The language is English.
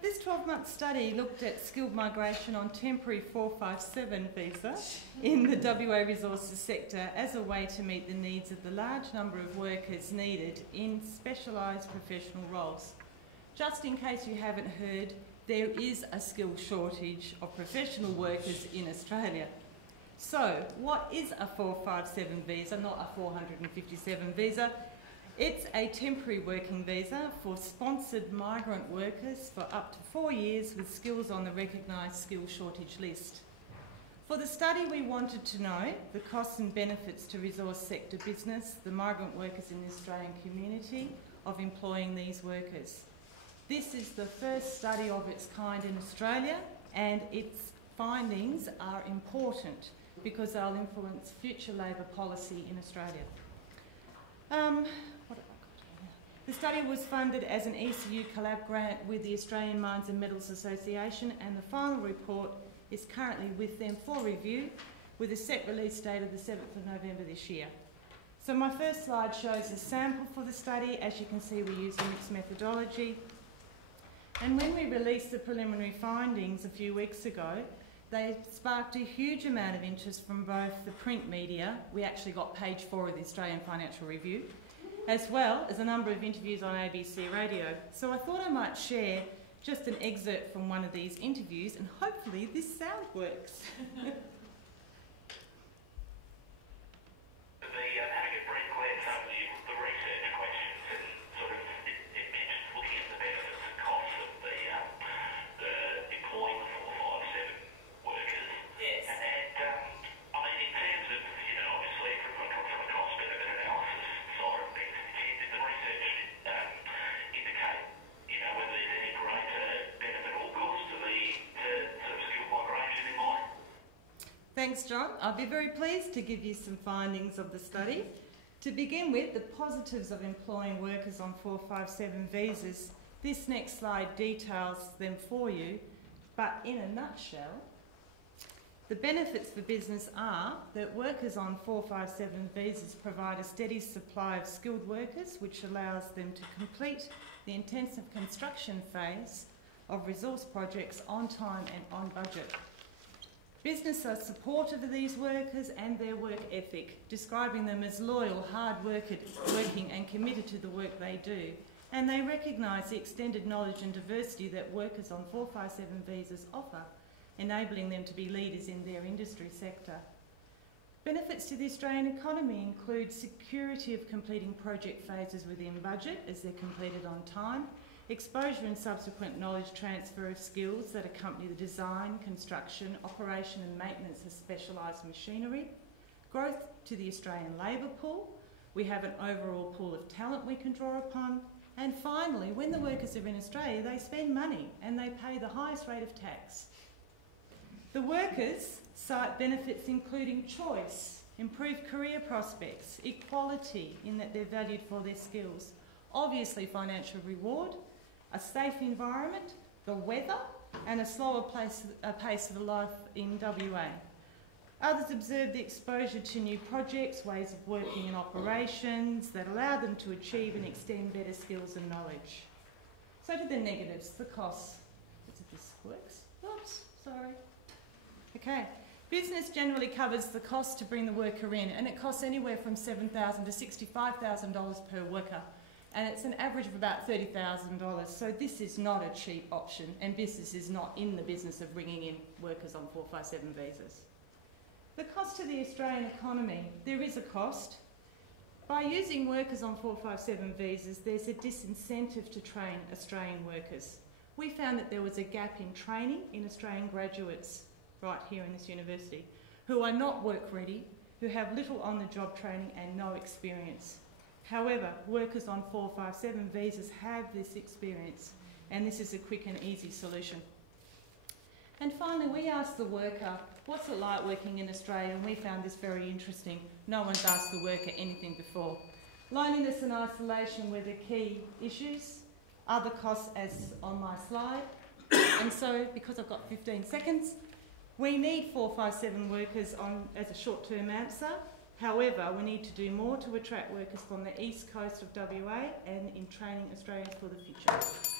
This 12-month study looked at skilled migration on temporary 457 visa in the WA resources sector as a way to meet the needs of the large number of workers needed in specialised professional roles. Just in case you haven't heard, there is a skill shortage of professional workers in Australia. So, what is a 457 visa, not a 457 visa? It's a temporary working visa for sponsored migrant workers for up to 4 years with skills on the recognised skill shortage list. For the study, we wanted to know the costs and benefits to resource sector business, the migrant workers in the Australian community, of employing these workers. This is the first study of its kind in Australia, and its findings are important because they'll influence future Labor policy in Australia. The study was funded as an ECU collab grant with the Australian Mines and Metals Association, and the final report is currently with them for review, with a set release date of the 7th of November this year. So my first slide shows a sample for the study. As you can see, we use a mixed methodology. And when we released the preliminary findings a few weeks ago, they sparked a huge amount of interest from both the print media. We actually got page 4 of the Australian Financial Review, as well as a number of interviews on ABC radio. So I thought I might share just an excerpt from one of these interviews, and hopefully this sound works. Thanks, John. I'll be very pleased to give you some findings of the study. To begin with, the positives of employing workers on 457 visas. This next slide details them for you, but in a nutshell, the benefits for business are that workers on 457 visas provide a steady supply of skilled workers, which allows them to complete the intensive construction phase of resource projects on time and on budget. Business are supportive of these workers and their work ethic, describing them as loyal, hard-working and committed to the work they do. And they recognise the extended knowledge and diversity that workers on 457 visas offer, enabling them to be leaders in their industry sector. Benefits to the Australian economy include security of completing project phases within budget as they're completed on time, exposure and subsequent knowledge transfer of skills that accompany the design, construction, operation and maintenance of specialised machinery, growth to the Australian labour pool, we have an overall pool of talent we can draw upon, and finally, when the workers are in Australia, they spend money and they pay the highest rate of tax. The workers cite benefits including choice, improved career prospects, equality in that they're valued for their skills, obviously financial reward, a safe environment, the weather, and a slower pace of life in WA. Others observe the exposure to new projects, ways of working and operations that allow them to achieve and extend better skills and knowledge. So to the negatives, the costs. Let's see if this works. Oops, sorry. Okay. Business generally covers the cost to bring the worker in, and it costs anywhere from $7,000 to $65,000 per worker. And it's an average of about $30,000. So this is not a cheap option, and business is not in the business of bringing in workers on 457 visas. The cost to the Australian economy, there is a cost. By using workers on 457 visas, there's a disincentive to train Australian workers. We found that there was a gap in training in Australian graduates right here in this university who are not work ready, who have little on-the-job training and no experience. However, workers on 457 visas have this experience, and this is a quick and easy solution. And finally, we asked the worker, what's it like working in Australia? And we found this very interesting. No one's asked the worker anything before. Loneliness and isolation were the key issues. Other costs as on my slide. And so, because I've got 15 seconds, we need 457 workers as a short-term answer. However, we need to do more to attract workers from the east coast of WA and in training Australians for the future.